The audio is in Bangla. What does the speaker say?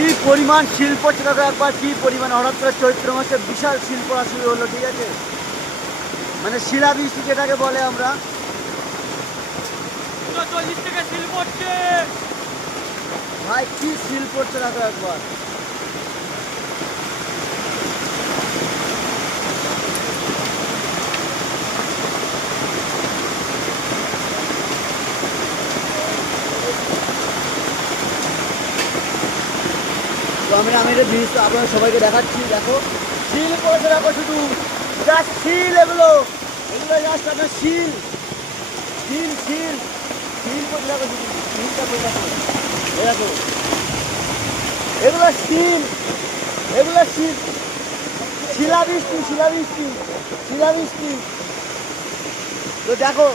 কি পরিমাণ শিল্প ছিল একবার, কি পরিমাণ হঠাৎ করে চৈত্র মাসে বিশাল শিল্প শুরু হলো, ঠিক আছে, মানে শিলাবৃষ্টি যেটাকে বলে আমরা। 40 থেকে শিল পড়ছে ভাই, কি শিল পড়ছে দেখো একবার। তো আমি এটা জিনিস আপনাদের সবাইকে দেখাচ্ছি। দেখো শিল পড়েছে, দেখো শুধু জাস্ট শিল, এগুলো জাস্ট আপনার শিল শিল শিল শিল পড়ছে, দেখো শুধু শিলটা পড়ে দেখো, এই দেখো এগুলো শিল, এগুলো শিল, শিলাবৃষ্টি শিলাবৃষ্টি শিলাবৃষ্টি। তো দেখো